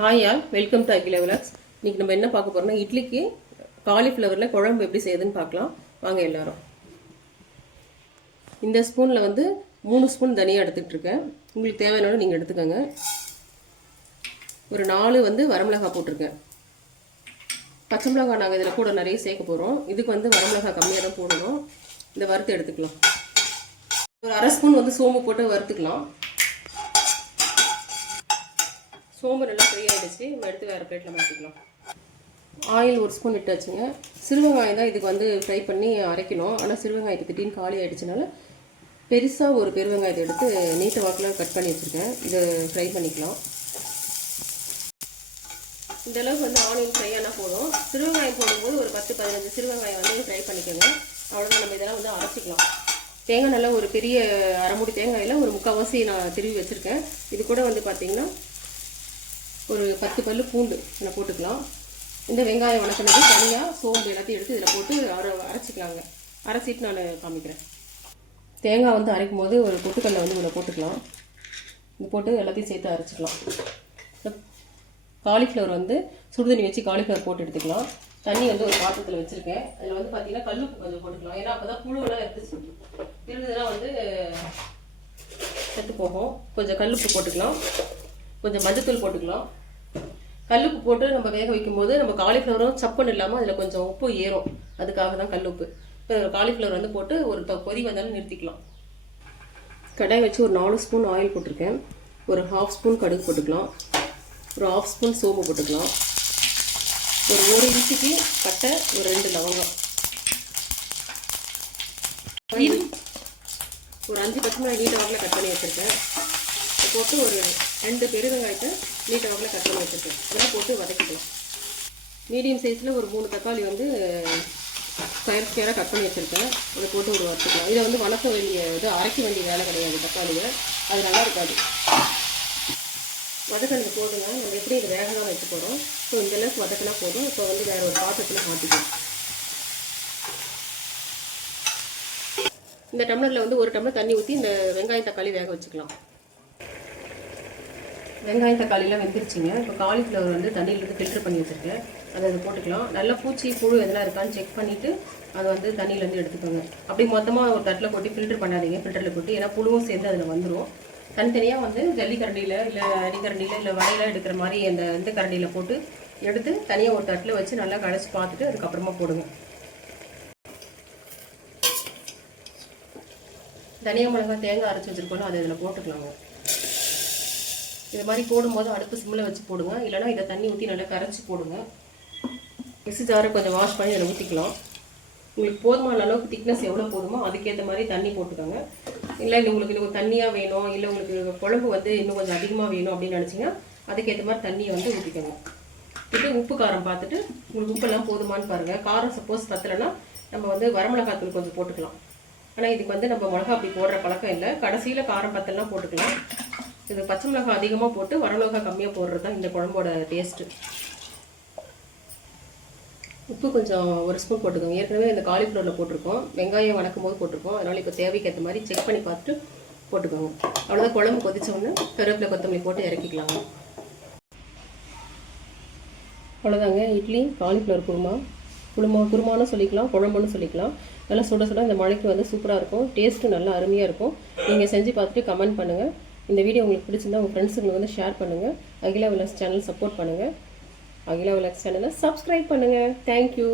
Hi all welcome to Akhila vlogs இன்னைக்கு நம்ம என்ன பார்க்க போறோம்னா இட்லிக்கு காலிஃப்ளவரில் குழம்பு எப்படி செய்யுதுன்னு பார்க்கலாம். வாங்க எல்லாரும். இந்த ஸ்பூனில் வந்து மூணு ஸ்பூன் தனியாக எடுத்துகிட்ருக்கேன் உங்களுக்கு தேவையான நீங்கள் எடுத்துக்கோங்க. ஒரு நாலு வந்து வரமிளகாய் போட்டிருக்கேன். பச்சை மிளகாய் நாங்கள் இதில் கூட நிறைய சேர்க்க போகிறோம் இதுக்கு வந்து வரமிளகாய் கம்மியாக தான் போடணும். இந்த வறுத்து எடுத்துக்கலாம். ஒரு அரை ஸ்பூன் வந்து சோம்பு போட்டு வறுத்துக்கலாம். சோம்பு நல்லா ஃப்ரை ஆகிடுச்சு நம்ம எடுத்து வேறு பிளேட்டில் மாற்றிக்கலாம் ஆயில் ஒரு ஸ்பூன் விட்டு வச்சுங்க. சிறுவங்காயம் தான் இதுக்கு வந்து ஃப்ரை பண்ணி அரைக்கணும். ஆனால் சிறுவங்காயத்துக்கு திடீர்னு காலி ஆகிடுச்சுனால பெருசாக ஒரு பெருவெங்காயத்தை எடுத்து நீட்ட வாக்கில் கட் பண்ணி வச்சுருக்கேன். இதை ஃப்ரை பண்ணிக்கலாம். இந்த அளவுக்கு வந்து ஆனியன் ஃப்ரை ஆனால் போதும். சிறுவங்காயம் போடும்போது ஒரு பத்து பதினஞ்சு சிறுவங்காயம் வந்து ஃப்ரை பண்ணிக்கோங்க. அவ்வளோதான் நம்ம இதெல்லாம் வந்து அரைச்சிக்கலாம். தேங்காய் நல்லா ஒரு பெரிய அரைமுடி தேங்காயில் ஒரு முக்கால்வாசி நான் திருவி வச்சுருக்கேன். இது கூட வந்து பார்த்திங்கன்னா ஒரு பத்து பல்லு பூண்டு இதில் போட்டுக்கலாம். இந்த வெங்காயம் வணக்கினது தனியாக சோம்பு எல்லாத்தையும் எடுத்து இதில் போட்டு அர அரைச்சிக்கலாங்க. அரைச்சிட்டு நான் காமிக்கிறேன். தேங்காய் வந்து அரைக்கும் போது ஒரு பொட்டுக்கல்லை வந்து இதில் போட்டுக்கலாம். இது போட்டு எல்லாத்தையும் சேர்த்து அரைச்சிக்கலாம். காலிஃப்ளவர் வந்து சுடுதண்ணி வச்சு காலிஃப்ளவர் போட்டு எடுத்துக்கலாம். தண்ணி வந்து ஒரு பாத்திரத்தில் வச்சுருக்கேன். அதில் வந்து பார்த்தீங்கன்னா கல் கொஞ்சம் போட்டுக்கலாம். ஏன்னா அப்போ தான் புழுவெல்லாம் எடுத்து இருந்ததுன்னா வந்து செத்து போகும். கொஞ்சம் கல்லுப்பு போட்டுக்கலாம். கொஞ்சம் மஞ்சத்தூள் போட்டுக்கலாம். கல்லுப்பு போட்டு நம்ம வேக வைக்கும்போது நம்ம காலிஃப்ளவரும் சப்புன்னு இல்லாமல் அதில் கொஞ்சம் உப்பு ஏறும். அதுக்காக தான் கல்லுப்பு. இப்போ காலிஃப்ளவர் வந்து போட்டு ஒரு கொதி வந்தாலும் நிறுத்திக்கலாம். கடாய் வச்சு ஒரு நாலு ஸ்பூன் ஆயில் போட்டிருக்கேன். ஒரு ஹாஃப் ஸ்பூன் கடுகு போட்டுக்கலாம். ஒரு ஹாஃப் ஸ்பூன் சோம்பு போட்டுக்கலாம். ஒரு ஒரு இன்ச்சுக்கு பட்டை ஒரு ரெண்டு லவங்கம். ஒரு அஞ்சு பத்து மணி நீட்ட வாக்கில் கட் பண்ணி வச்சுருக்கேன். போட்டு ஒரு ரெண்டு பெருவெங்காயத்தை நீட்ட வாக்கில் கட் பண்ணி வச்சுருக்கேன். அதெல்லாம் போட்டு வதக்கிக்கலாம். மீடியம் சைஸில் ஒரு மூணு தக்காளி வந்து ஸ்கொயர் ஸ்கொயராக கட் பண்ணி வச்சுருக்கேன். அதை போட்டு ஒரு வறுத்துக்கலாம் இதை வந்து வளர்க்க வேண்டிய இது அரைக்க வேண்டிய வேலை கிடையாது தக்காளியை. அது நல்லா இருக்காது. வதக்கணுக்கு போதுங்க நம்ம எப்படி இது வேக வச்சு போகிறோம் ஸோ இந்த அளவுக்கு வதக்கினா போதும். இப்போ வந்து வேறு ஒரு பாத்திரத்தில் மாற்றிக்கலாம் இந்த டம்ளரில் வந்து ஒரு டம்ளர் தண்ணி ஊற்றி இந்த வெங்காயம் தக்காளி வேக வச்சுக்கலாம். வெங்காயம் தக்காளிலாம் வெந்துருச்சுங்க. இப்போ காலிஃப்ளவர் வந்து தண்ணியிலேருந்து ஃபில்டர் பண்ணி வச்சுருக்கேன். அதை அதை போட்டுக்கலாம். நல்லா பூச்சி புழு எதெல்லாம் இருக்கான்னு செக் பண்ணிவிட்டு அதை வந்து தண்ணியிலேருந்து எடுத்துக்கோங்க. அப்படி மொத்தமாக ஒரு தட்டில் கொட்டி ஃபில்டர் பண்ணாதீங்க. ஃபில்டரில் கொட்டி ஏன்னா புழுவும் சேர்ந்து அதில் வந்துடும் தனித்தனியாக வந்து ஜல்லிக்கரண்டியில் இல்லை அடிக்கரண்டியில் இல்லை வடையில் எடுக்கிற மாதிரி அந்த இந்த கரண்டியில் போட்டு எடுத்து தனியாக ஒரு தட்டில் வச்சு நல்லா கடைச்சி பார்த்துட்டு அதுக்கப்புறமா போடுங்க. தனியாக மிளகாய் தேங்காய் அரைச்சி வச்சுருக்கோம் அதை இதில் போட்டுக்கலாங்க. இது மாதிரி போடும்போது அடுப்பு சிம்மில் வச்சு போடுங்க. இல்லைனா இதை தண்ணி ஊற்றி நல்லா கரைச்சி போடுங்க. மிக்ஸி ஜாரை கொஞ்சம் வாஷ் பண்ணி இதில் ஊற்றிக்கலாம் உங்களுக்கு போதுமான அளவுக்கு திக்னஸ் எவ்வளோ போதுமோ அதுக்கேற்ற மாதிரி தண்ணி போட்டுக்கோங்க. இல்லை உங்களுக்கு இன்னும் தண்ணியாக வேணும் இல்லை உங்களுக்கு குழம்பு வந்து இன்னும் கொஞ்சம் அதிகமாக வேணும் அப்படின்னு நினச்சிங்கன்னா அதுக்கேற்ற மாதிரி தண்ணியை வந்து ஊற்றிக்கோங்க இது உப்பு காரம் பார்த்துட்டு உங்களுக்கு உப்பெல்லாம் போதுமான்னு பாருங்கள் காரம் சப்போஸ் பத்தலைன்னா நம்ம வந்து வரமிளகாத்தூள் கொஞ்சம் போட்டுக்கலாம். ஆனால் இதுக்கு வந்து நம்ம மிளகா அப்படி போடுற பழக்கம் இல்லை. கடைசியில் காரம் பத்தலாம் போட்டுக்கலாம். இது பச்சை மிளகாய் அதிகமாக போட்டு வரமிளகாய் கம்மியாக போடுறது தான் இந்த குழம்போட டேஸ்ட்டு உப்பு கொஞ்சம் ஒரு ஸ்பூன் போட்டுக்கோங்க. ஏற்கனவே இந்த காலிஃப்ளவரில் போட்டிருக்கோம். வெங்காயம் வணக்கும் போது போட்டிருக்கோம். அதனால் இப்போ தேவைக்கு ஏற்ற மாதிரி செக் பண்ணி பார்த்துட்டு போட்டுக்கோங்க. அவ்வளோதான் குழம்பு கொதிச்ச கருவேப்பிலை கொத்தமல்லி போட்டு இறக்கிக்கலாங்க. அவ்வளோதாங்க இட்லி காலிஃப்ளவர் குருமா. குருமா குருமான்னு சொல்லிக்கலாம் குழம்புன்னு சொல்லிக்கலாம். நல்லா சுட சுட இந்த மழைக்கு வந்து சூப்பராக இருக்கும். டேஸ்ட்டு நல்லா அருமையாக இருக்கும். நீங்கள் செஞ்சு பார்த்துட்டு கமெண்ட் பண்ணுங்கள் இந்த வீடியோ உங்களுக்கு பிடிச்சிருந்தா உங்கள் ஃப்ரெண்ட்ஸுங்களுக்கு வந்து ஷேர் பண்ணுங்கள் அகிலா விலாஸ் சேனல் சப்போர்ட் பண்ணுங்கள் அகிலா விலாஸ் சேனலை சப்ஸ்கிரைப் பண்ணுங்கள் தேங்க்யூ